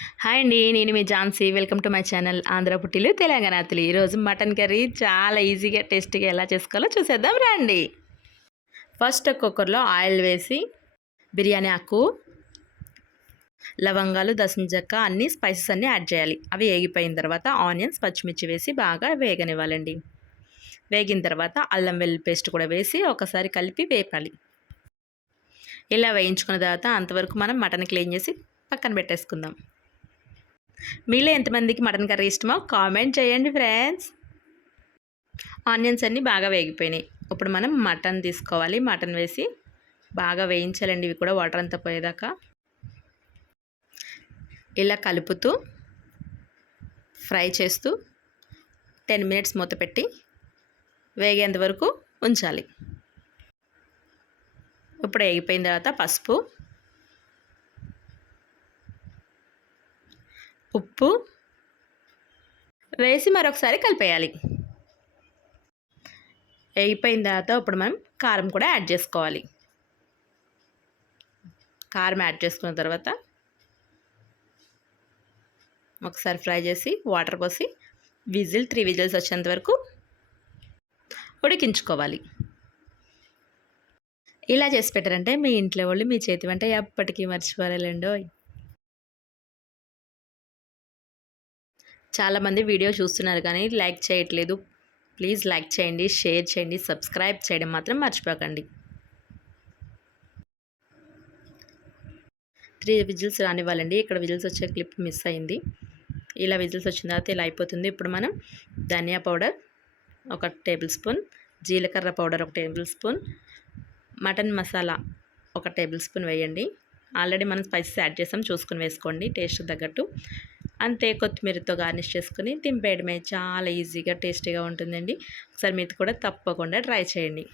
Hi అండి. నేను మీ Jhansi. Welcome to my channel Andhra పుట్టిల్లు తెలంగాణ అత్తిలి. ఈరోజు మటన్ కర్రీ చాలా ఈజీగా, టేస్టీగా ఎలా చేసుకోవాలో చూసేద్దాం రండి. ఫస్ట్ కుక్కర్లో ఆయిల్ వేసి బిర్యానీ ఆకు, లవంగాలు, దాల్చిన చెక్క అన్ని స్పైసెస్ అన్నీ యాడ్ చేయాలి. అవి వేగిపోయిన తర్వాత ఆనియన్స్, పచ్చిమిర్చి వేసి బాగా వేగనివ్వాలండి. వేగిన తర్వాత అల్లం వెల్లుల్లి పేస్ట్ కూడా వేసి ఒకసారి కలిపి వేపాలి. ఇలా వేయించుకున్న తర్వాత అంతవరకు మనం మటన్ క్లీన్ చేసి పక్కన పెట్టేసుకుందాం. మీలో ఎంతమందికి మటన్ కర్రీ ఇష్టమో కామెంట్ చేయండి ఫ్రెండ్స్. ఆనియన్స్ అన్నీ బాగా వేగిపోయినాయి. ఇప్పుడు మనం మటన్ తీసుకోవాలి. మటన్ వేసి బాగా వేయించాలండి. ఇవి కూడా వాటర్ అంతా పోయేదాకా ఇలా కలుపుతూ ఫ్రై చేస్తూ 10 మినిట్స్ మూత పెట్టి వేగేంత వరకు ఉంచాలి. ఇప్పుడు వేగిపోయిన తర్వాత పసుపు, ఉప్పు వేసి మరొకసారి కలిపేయాలి. వేగిపోయిన తర్వాత ఇప్పుడు మనం కారం కూడా యాడ్ చేసుకోవాలి. కారం యాడ్ చేసుకున్న తర్వాత ఒకసారి ఫ్రై చేసి వాటర్ పోసి 3 విజిల్స్ వచ్చేంత వరకు ఉడికించుకోవాలి. ఇలా చేసి పెట్టారంటే మీ ఇంట్లో వాళ్ళు మీ చేతి వంట ఎప్పటికీ మర్చిపోలేండో. చాలామంది వీడియో చూస్తున్నారు కానీ లైక్ చేయట్లేదు. ప్లీజ్ లైక్ చేయండి, షేర్ చేయండి, సబ్స్క్రైబ్ చేయడం మాత్రం మర్చిపోకండి. 3 విజిల్స్ రానివ్వాలండి. ఇక్కడ విజిల్స్ వచ్చే క్లిప్ మిస్ అయింది. ఇలా విజిల్స్ వచ్చిన తర్వాత ఇలా అయిపోతుంది. ఇప్పుడు మనం ధనియా పౌడర్ 1 టేబుల్ స్పూన్, జీలకర్ర powder 1 table spoon, mutton masala 1 table spoon వేయండి. ఆల్రెడీ మనం స్పైసెస్ యాడ్ చేసాం, చూసుకుని వేసుకోండి టేస్ట్ తగ్గట్టు. అంతే, కొత్తిమీరతో గార్నిష్ చేసుకుని దింపేయడమే. చాలా ఈజీగా టేస్టీగా ఉంటుందండి. ఒకసారి మీరు కూడా తప్పకుండా ట్రై చేయండి.